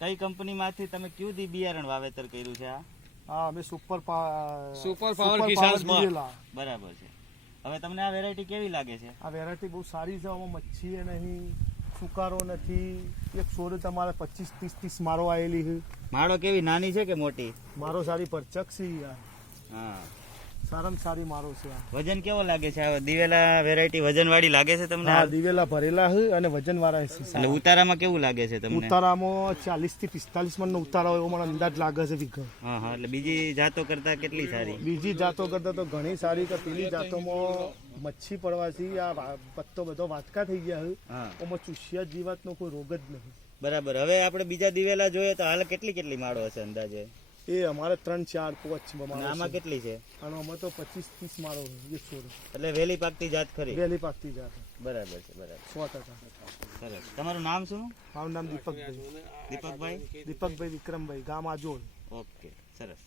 કઈ કંપનીમાંથી તમે કયું દી બિયારણ વાવેતર કર્યું છે આ? હા અમે સુપર સુપર પાવર કિસાન. બરાબર છે. હવે તમને આ વેરાયટી કેવી લાગે છે? આ વેરાયટી બહુ સારી છે આમાં મચ્છી એ નહીં સુકારો નથી. એક સોરે તમારે પચીસ ત્રીસ ત્રીસ મારો આવેલી છે. માળો કેવી નાની છે કે મોટી? મારો સારી પરચક છે યાર. હા. સારામાં સારી મારો છે વજન કેવો લાગે છે? આ દિવેલા વેરાયટી વજન વાળી લાગે છે તમને? હા દિવેલા ભરેલા છે અને વજન વાળા છે એટલે ઉતારામાં કેવું લાગે છે તમને? ઉતારામાં ચાલીસથી પિસ્તાલીસ મણ નો ઉતારો એવો મને અંદાજ લાગે છે વીઘો હા હા એટલે બીજી જાતો કરતા કેટલી સારી? બીજી જાતો કરતા તો ઘણી સારી કે પેલી જાતોમાં મચ્છી પડવાથી આ પત્તો બધો વાટકા થઈ ગયા છે એમાં ચૂસિયા જીવાતનો કોઈ રોગ જ નથી બરાબર. હવે આપણે બીજા દિવેલા જોઈએ તો હાલ કેટલી કેટલી માળો હશે અંદાજે? એ અમારે ત્રણ ચાર પાંચ આમાં કેટલી છે? અને અમે તો પચીસ ત્રીસ મારો છે. એટલે વેલી પાકતી જાત ખરી? વહેલી પાકતી જાત. બરાબર છે બરાબર. સો ટકા. તમારું નામ શું? મારું નામ દીપકભાઈ. દીપકભાઈ? દીપકભાઈ વિક્રમભાઈ ગામ આજોલ. ઓકે સરસ.